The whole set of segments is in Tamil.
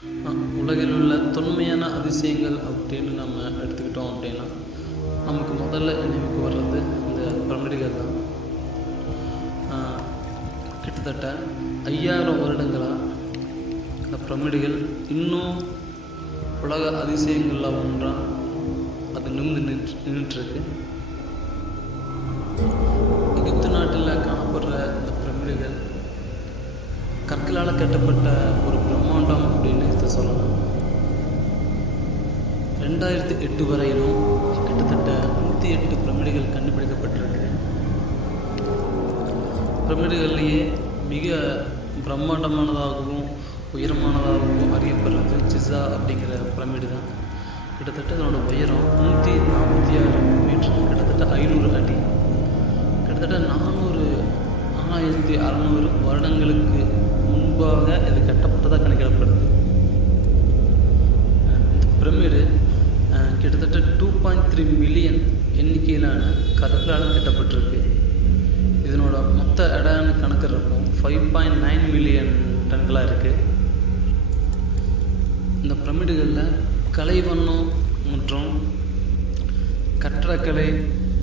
உலகில் உள்ள தொன்மையான அதிசயங்கள் அப்படின்னு நம்ம எடுத்துக்கிட்டோம் அப்படின்னா நமக்கு முதல்ல நினைவுக்கு வர்றது இந்த பிரமிடுகள் தான். கிட்டத்தட்ட 5000 வருடங்களாக இந்த பிரமிடுகள் இன்னும் உலக அதிசயங்களில் ஒன்றாக அது நின்றுட்டுருக்கு. எகிப்து நாட்டில் காணப்படுற இந்த பிரமிடுகள் கற்களால் கட்டப்பட்ட ஒரு பிரம்மாண்டம் அப்படின்னு இதை சொல்லலாம். 2008 வரையிலும் கிட்டத்தட்ட 108 பிரமிடுகள் கண்டுபிடிக்கப்பட்டிருக்கு. பிரமிடுகள்லேயே மிக பிரம்மாண்டமானதாகவும் உயரமானதாகவும் அறியப்படுறது ஜிசா அப்படிங்கிற பிரமிடு தான். கிட்டத்தட்ட அதனோட உயரம் 146 மீட்டர், கிட்டத்தட்ட 500 அடி. கிட்டத்தட்ட 4600 வருடங்களுக்கு முன்பாக இது கட்டப்பட்டதாக கணக்கிடப்படுது. இந்த பிரமிடு கிட்டத்தட்ட 2.3 மில்லியன் எண்ணிக்கையிலான கற்களால் கட்டப்பட்டிருக்கு. இதனோட மொத்த இடம்னு கணக்குறப்போ 5.9 மில்லியன் டன்களாக இருக்குது. இந்த பிரமிடுகளில் கலைவண்ணம் மற்றும் கட்டடக்கலை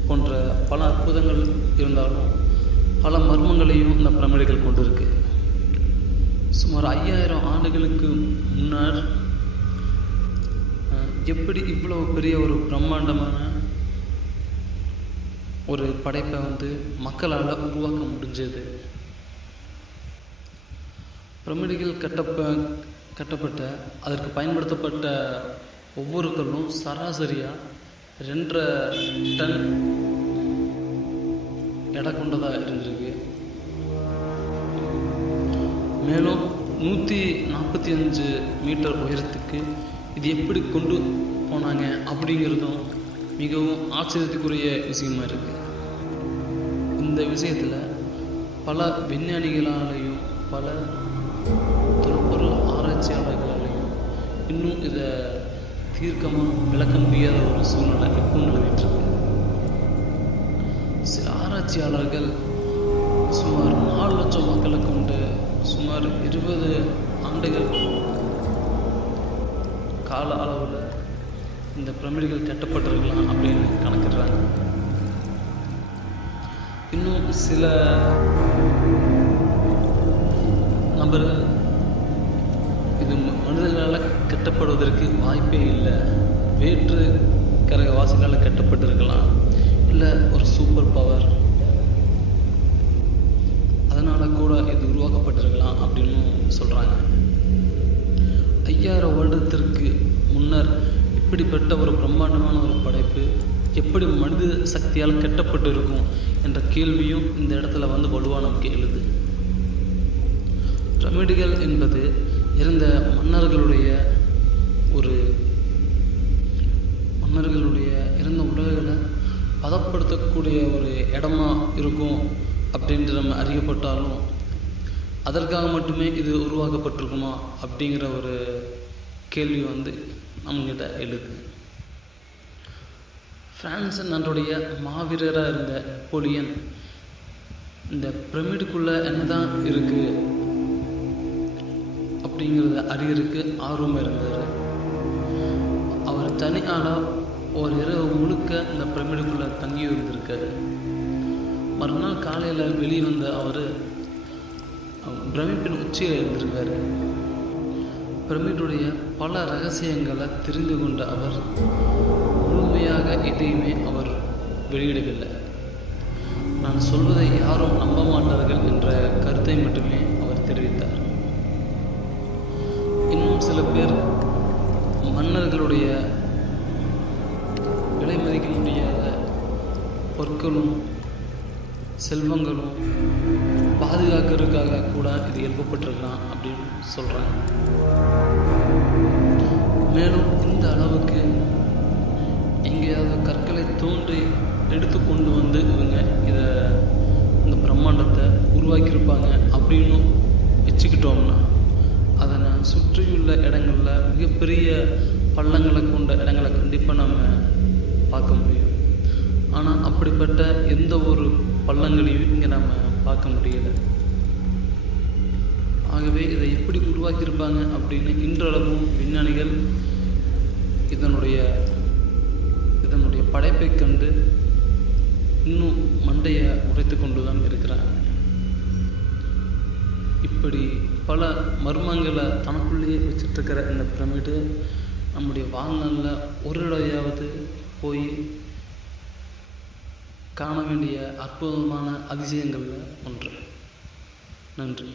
போன்ற பல அற்புதங்கள் இருந்தாலும் பல மர்மங்களையும் இந்த பிரமிடுகள் கொண்டு இருக்கு. சுமார் 5000 ஆண்டுகளுக்கு முன்னர் எப்படி இவ்வளவு பெரிய ஒரு பிரம்மாண்டமான ஒரு படைப்பை மக்களால் உருவாக்க முடிஞ்சது? பிரமிடுகள் கட்டப்பட்ட அதற்கு பயன்படுத்தப்பட்ட ஒவ்வொரு கல்லும் சராசரியாக 2.5 டன் எடை கொண்டதாக இருந்திருக்கு. மேலும் 145 மீட்டர் உயரத்துக்கு இது எப்படி கொண்டு போனாங்க அப்படிங்கிறதும் மிகவும் ஆச்சரியத்துக்குரிய விஷயமா இருக்கு. இந்த விஷயத்தில் பல விஞ்ஞானிகளாலையும் பல தொல்பொருள் ஆராய்ச்சியாளர்களாலையும் இன்னும் இதை தீர்க்கமாக விளக்க முடியாத ஒரு சூழ்நிலை இப்போ நிலவிட்டு இருக்கு. சில ஆராய்ச்சியாளர்கள் சுமார் 4 லட்சம் மக்களை கொண்டு சுமார் 20 ஆண்டுகள் கால அளவில் இந்த பிரமிடுகள் கட்டப்பட்டிருக்கலாம் அப்படின்னு கணக்கிடுறாங்க. இன்னும் சில நபர்கள் இது மனிதர்களால் கட்டப்படுவதற்கு வாய்ப்பே இல்லை, வேற்று கிரகவாசிகளால் கட்டப்பட்டிருக்கலாம், இல்லை ஒரு சூப்பர் பவர், அதனால் கூட இது உருவாக்கப்பட்டிருக்கலாம் அப்படின்னு சொல்கிறாங்க. 5000 வருடத்திற்கு முன்னர் இப்படிப்பட்ட ஒரு பிரம்மாண்டமான ஒரு படைப்பு எப்படி மனித சக்தியால் கட்டப்பட்டு இருக்கும் என்ற கேள்வியும் இந்த இடத்துல வலுவாக நமக்கு எழுது. பிரமிடுகள் என்பது இருந்த மன்னர்களுடைய இறந்த உலகளை பதப்படுத்தக்கூடிய ஒரு இடமா இருக்கும் அப்படின்ட்டு நம்ம அறியப்பட்டாலும் அதற்காக மட்டுமே இது உருவாக்கப்பட்டிருக்குமா அப்படிங்கிற ஒரு கேள்வி நம்மகிட்ட எழுது. பிரான்ஸ் நாட்டுடைய மாவீரராக இருந்த நெப்போலியன் இந்த பிரமிடுக்குள்ள என்னதான் இருக்கு அப்படிங்கிறத அறியறதுக்கு ஆர்வமாக இருந்தார். அவர் தனி ஆளாக ஒரு இரவு முழுக்க இந்த பிரமிடுக்குள்ள தங்கி இருந்திருக்காரு. மறுநாள் காலையில் வெளியே வந்த அவர் பிரமிப்பின் உச்சியில் இருந்திருக்காரு. பிரமிடுடைய பல ரகசியங்களை தெரிந்து கொண்ட அவர் முழுமையாக எதையுமே அவர் வெளியிடவில்லை. நான் சொல்வதை யாரும் நம்ப மாட்டார்கள் என்ற கருத்தை மட்டுமே அவர் தெரிவித்தார். இன்னும் சில பேர் மன்னர்களுடைய விலை மதிக்க முடியாத பொருட்களும் செல்வங்களும் பாதுகாக்கிறதுக்காக கூட இது எழுப்பப்பட்டிருக்கலாம் அப்படின்னு சொல்கிறாங்க. மேலும் இந்த அளவுக்கு எங்கேயாவது கற்களை தோன்றி எடுத்து கொண்டு இவங்க இந்த பிரம்மாண்டத்தை உருவாக்கியிருப்பாங்க அப்படின்னு வச்சுக்கிட்டோம்னா அதனை சுற்றியுள்ள இடங்களில் மிகப்பெரிய பள்ளங்களை கொண்ட இடங்களை கண்டிப்பாக நம்ம பார்க்க முடியும். ஆனால் அப்படிப்பட்ட எந்த ஒரு பள்ளங்களையும் இங்கே நம்ம பார்க்க முடியலை. ஆகவே இதை எப்படி உருவாக்கியிருப்பாங்க அப்படின்னு இன்றளவும் விஞ்ஞானிகள் இதனுடைய படைப்பை கண்டு இன்னும் மண்டையை உடைத்து கொண்டு தான் இருக்கிறாங்க. இப்படி பல மர்மங்களை தனக்குள்ளேயே வச்சுட்டு இருக்கிற இந்த பிரமிடு நம்முடைய வாழ்நாளில் ஒரு தடவையாவது போய் காண வேண்டிய அற்புதமான அதிசயங்களில் ஒன்று. நன்றி.